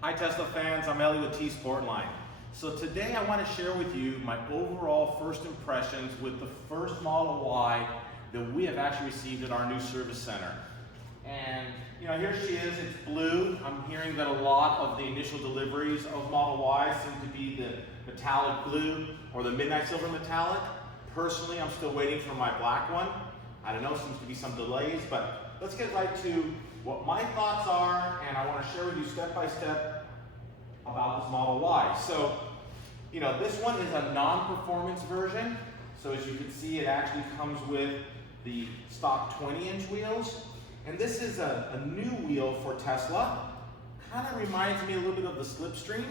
Hi Tesla fans, I'm Ellie with T-Sportline. So today I want to share with you my overall first impressions with the first Model Y that we have actually received at our new service center. And here she is, it's blue. I'm hearing that a lot of the initial deliveries of Model Y seem to be the metallic blue or the midnight silver metallic. Personally, I'm still waiting for my black one. I don't know, seems to be some delays, but let's get right to what my thoughts are, and I want to share with you step by step about this Model Y. So, this one is a non-performance version. So as you can see, it actually comes with the stock 20-inch wheels. And this is a new wheel for Tesla. Kind of reminds me a little bit of the Slipstream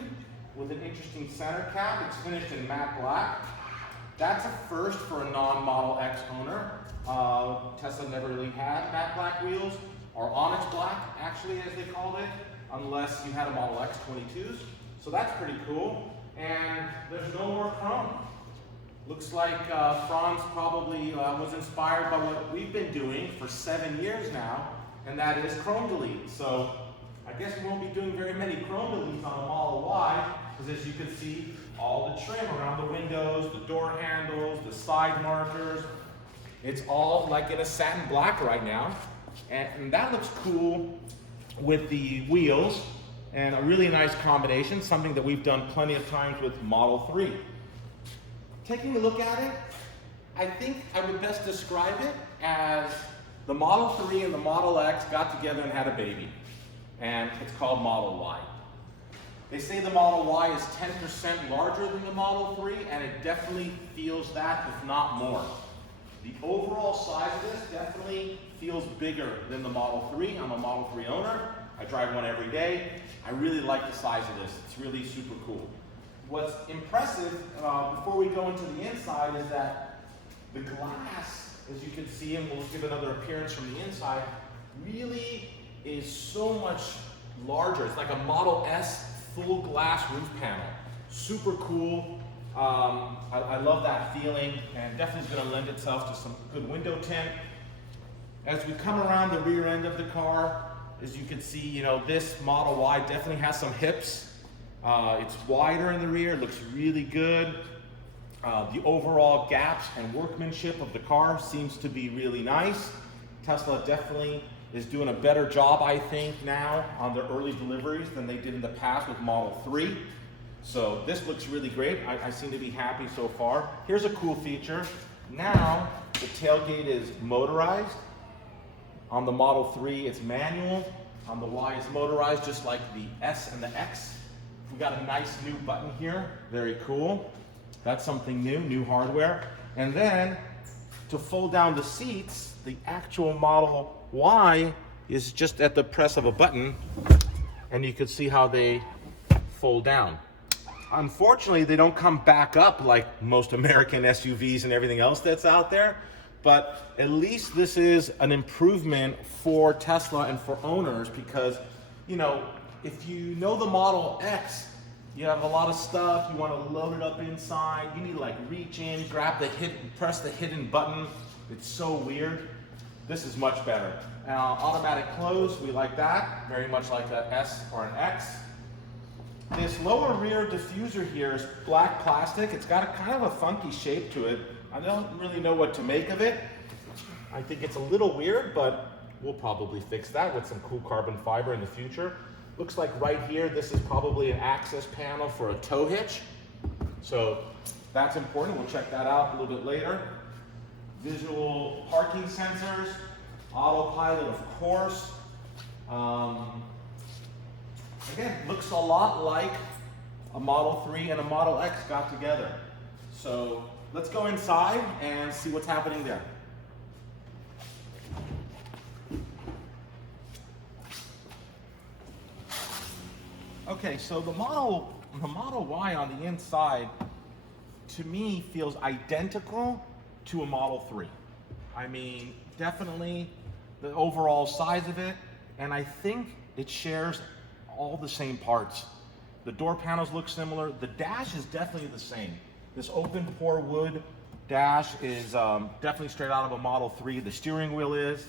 with an interesting center cap. It's finished in matte black. That's a first for a non-Model X owner. Tesla never really had matte black wheels, or onyx black, actually, as they called it, unless you had a Model X 22s. So that's pretty cool. And there's no more chrome. Looks like Franz probably was inspired by what we've been doing for 7 years now, and that is chrome delete. So I guess we won't be doing very many chrome deletes on the Model Y, because as you can see, all the trim around the windows, the door handles, the side markers, it's all like in a satin black right now. And that looks cool with the wheels, and a really nice combination, something that we've done plenty of times with Model 3. Taking a look at it, I think I would best describe it as the Model 3 and the Model X got together and had a baby, and it's called Model Y. They say the Model Y is 10% larger than the Model 3, and it definitely feels that, if not more. The overall size of this definitely feels bigger than the Model 3. I'm a Model 3 owner. I drive one every day. I really like the size of this. It's really super cool. What's impressive, before we go into the inside, is that the glass, as you can see, and we'll give another appearance from the inside, really is so much larger. It's like a Model S full glass roof panel. Super cool. I love that feeling, and definitely is going to lend itself to some good window tint. As we come around the rear end of the car, as you can see, this Model Y definitely has some hips. It's wider in the rear, looks really good. The overall gaps and workmanship of the car seems to be really nice. Tesla definitely is doing a better job, I think, now on their early deliveries than they did in the past with Model 3. So this looks really great. I seem to be happy so far. Here's a cool feature. Now the tailgate is motorized. On the Model 3, it's manual. On the Y, it's motorized, just like the S and the X. We got a nice new button here. Very cool. That's something new hardware. And then to fold down the seats, the actual Model Y is just at the press of a button, and you can see how they fold down. Unfortunately, they don't come back up like most American SUVs and everything else that's out there, but at least this is an improvement for Tesla and for owners, because, if you know the Model X, you have a lot of stuff, you want to load it up inside, you need to reach in, grab the press the hidden button. It's so weird. This is much better. Automatic close, we like that, very much like an S or an X. This lower rear diffuser here is black plastic. It's got a kind of a funky shape to it. I don't really know what to make of it. I think it's a little weird, but we'll probably fix that with some cool carbon fiber in the future. Looks like right here, this is probably an access panel for a tow hitch. So that's important. We'll check that out a little bit later. Visual parking sensors, autopilot, of course. Again, looks a lot like a Model 3 and a Model X got together. So let's go inside and see what's happening there. Okay, so the Model Y on the inside, to me, feels identical to a Model 3. I mean, definitely the overall size of it, and I think it shares all the same parts. The door panels look similar. The dash is definitely the same. This open pore wood dash is definitely straight out of a Model 3. The steering wheel is.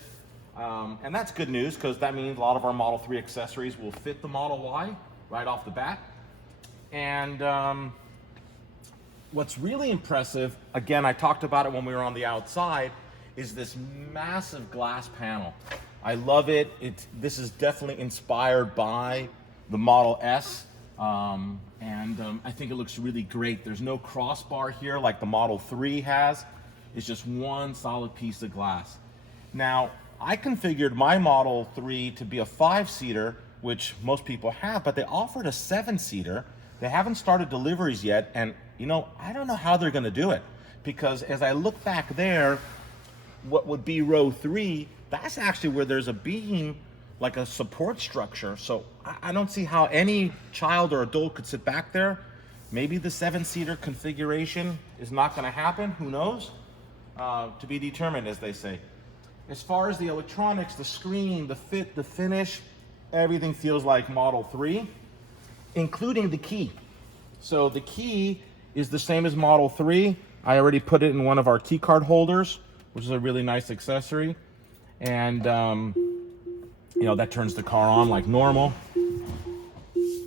And that's good news, because that means a lot of our Model 3 accessories will fit the Model Y. right off the bat. And what's really impressive, again, I talked about it when we were on the outside, is this massive glass panel. I love it. This is definitely inspired by the Model S, and I think it looks really great. There's no crossbar here like the Model 3 has. It's just one solid piece of glass. Now, I configured my Model 3 to be a 5-seater, which most people have, but they offered a 7-seater. They haven't started deliveries yet, and you know, I don't know how they're gonna do it, because as I look back there, what would be row 3, that's actually where there's a beam, like a support structure. So I don't see how any child or adult could sit back there. Maybe the 7-seater configuration is not gonna happen, who knows? To be determined, as they say. As far as the electronics, the screen, the fit, the finish, everything feels like Model 3, including the key. So the key is the same as Model 3. I already put it in one of our key card holders, which is a really nice accessory. And you know, that turns the car on like normal.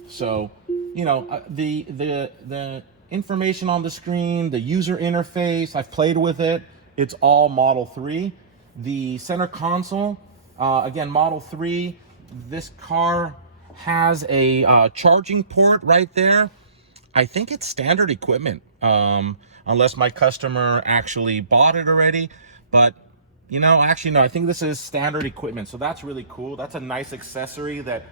So, you know, the information on the screen, the user interface, I've played with it. It's all Model 3. The center console, again, Model 3. This car has a charging port right there. I think it's standard equipment, unless my customer actually bought it already. But, you know, actually, no, I think this is standard equipment. So that's really cool. That's a nice accessory that,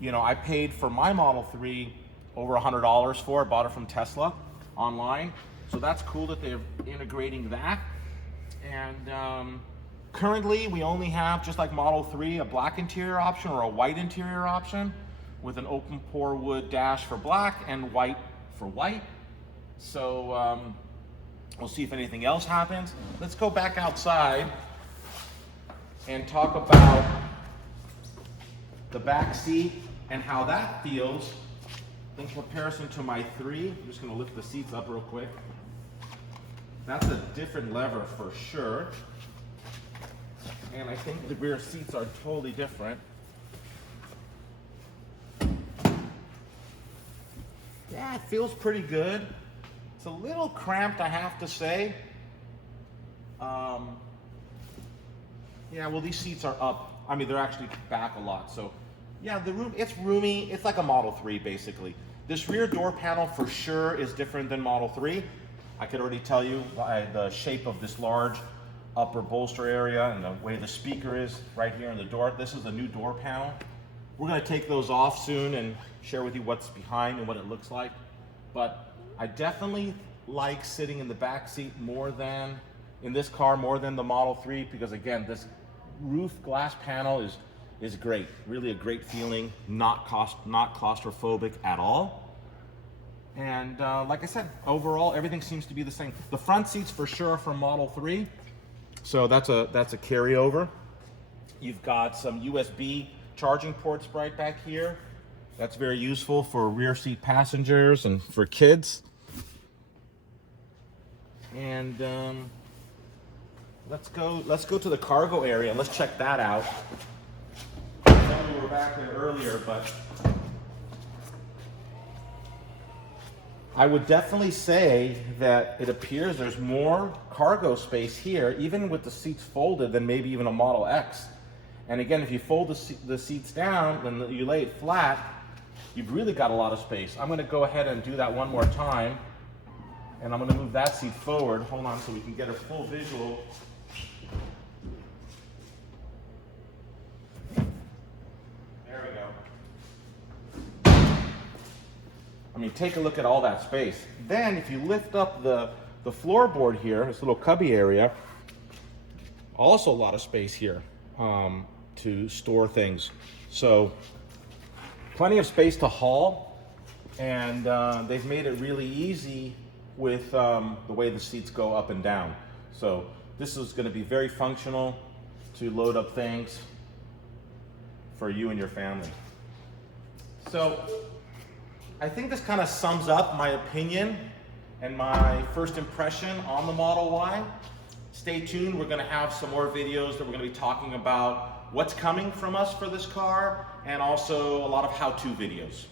you know, I paid for my Model 3 over $100 for. Bought it from Tesla online. So that's cool that they're integrating that. And currently, we only have, just like Model 3, a black interior option or a white interior option with an open pore wood dash for black and white for white. So we'll see if anything else happens. Let's go back outside and talk about the back seat and how that feels in comparison to my 3. I'm just going to lift the seats up real quick. That's a different lever for sure. And I think the rear seats are totally different. Yeah, it feels pretty good. It's a little cramped, I have to say. Yeah, well, these seats are up. I mean, they're actually back a lot. So, yeah, the room, it's roomy. It's like a Model 3, basically. This rear door panel for sure is different than Model 3. I could already tell you by the shape of this large upper bolster area and the way the speaker is right here in the door. This is the new door panel. We're going to take those off soon and share with you what's behind and what it looks like. But I definitely like sitting in the back seat more than in this car, more than the Model 3, because again, this roof glass panel is great. Really a great feeling, not claustrophobic at all. And like I said, overall, everything seems to be the same. The front seats for sure are from Model 3. So that's a carryover. You've got some USB charging ports right back here. That's very useful for rear seat passengers and for kids. And let's go to the cargo area and let's check that out. I know we were back there earlier, but I would definitely say that it appears there's more cargo space here, even with the seats folded, than maybe even a Model X. And again, if you fold the seats down, then you lay it flat, you've really got a lot of space. I'm going to go ahead and do that one more time. And I'm going to move that seat forward. Hold on so we can get a full visual. There we go. I mean, take a look at all that space. Then if you lift up the floorboard here, this little cubby area, also a lot of space here to store things. So plenty of space to haul, and they've made it really easy with the way the seats go up and down. So this is going to be very functional to load up things for you and your family. So I think this kind of sums up my opinion and my first impression on the Model Y. Stay tuned, we're going to have some more videos that we're going to be talking about what's coming from us for this car, and also a lot of how-to videos.